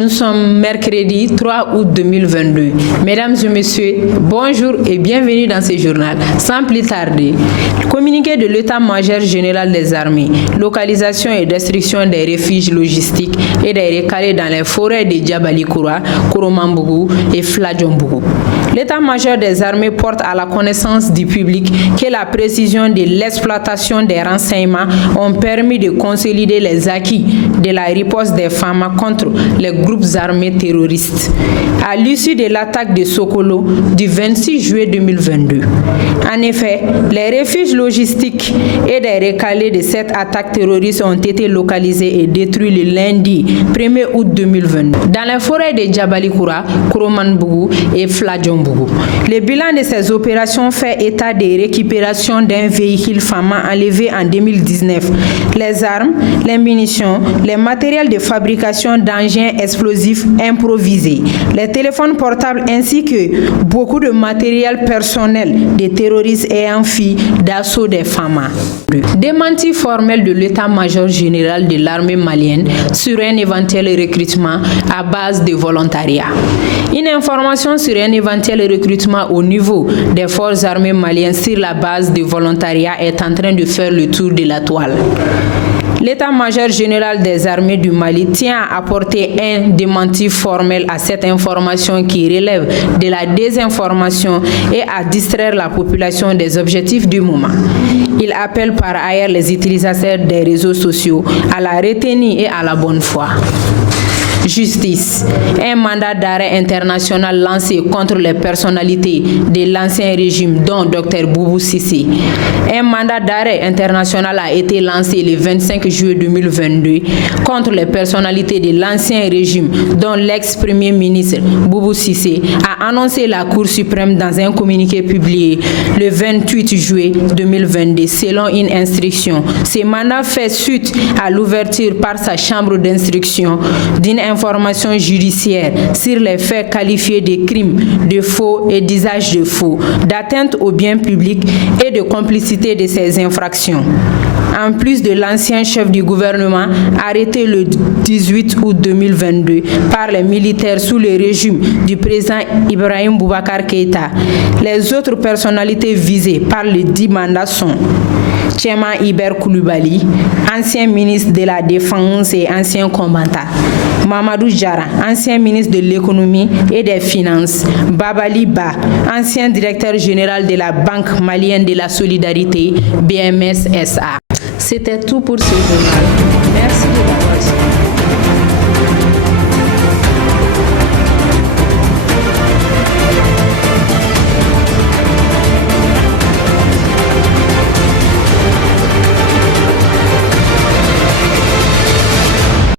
Nous sommes mercredi 3 août 2022. Mesdames et messieurs, bonjour et bienvenue dans ce journal. Sans plus tarder, communiqué de l'état-major général des armées, localisation et destruction des refuges logistiques et des recalés dans les forêts de Djabalikoura, Koromambougou et Fladjombougou. L'état-major des armées porte à la connaissance du public que la précision de l'exploitation des renseignements ont permis de consolider les acquis de la riposte des FAMA contre les groupes armés terroristes. À l'issue de l'attaque de Sokolo du 26 juillet 2022. En effet, les refuges logistiques et des recalés de cette attaque terroriste ont été localisés et détruits le lundi 1er août 2022 dans les forêts de Djabalikoura, Koromambougou et Fladjombougou. Le bilan de ces opérations fait état de récupération d'un véhicule FAMA enlevé en 2019, les armes, les munitions, les matériels de fabrication d'engins explosifs improvisés, les téléphones portables ainsi que beaucoup de matériel personnel des terroristes ayant fui d'assaut des FAMA. Démenti formel de l'état-major général de l'armée malienne sur un éventuel recrutement à base de volontariat. Une information sur un éventuel recrutement au niveau des forces armées maliennes sur la base de volontariat est en train de faire le tour de la toile. L'état-major général des armées du Mali tient à apporter un démenti formel à cette information qui relève de la désinformation et à distraire la population des objectifs du moment. Il appelle par ailleurs les utilisateurs des réseaux sociaux à la retenue et à la bonne foi. Justice. Un mandat d'arrêt international lancé contre les personnalités de l'ancien régime, dont Dr Boubou Cissé. Un mandat d'arrêt international a été lancé le 25 juillet 2022 contre les personnalités de l'ancien régime, dont l'ex-premier ministre Boubou Cissé a annoncé la Cour suprême dans un communiqué publié le 28 juillet 2022 selon une instruction. Ce mandat fait suite à l'ouverture par sa chambre d'instruction d'une information judiciaire sur les faits qualifiés de crimes, de faux et d'usage de faux, d'atteinte au bien public et de complicité de ces infractions. En plus de l'ancien chef du gouvernement arrêté le 18 août 2022 par les militaires sous le régime du président Ibrahim Boubacar Keïta, les autres personnalités visées par le dit mandat sont Tchema Iber Koulibaly, ancien ministre de la Défense et ancien combattant, Mamadou Diarra, ancien ministre de l'économie et des finances, Babali Ba, ancien directeur général de la Banque malienne de la solidarité, BMS SA. C'était tout pour ce journal. Merci.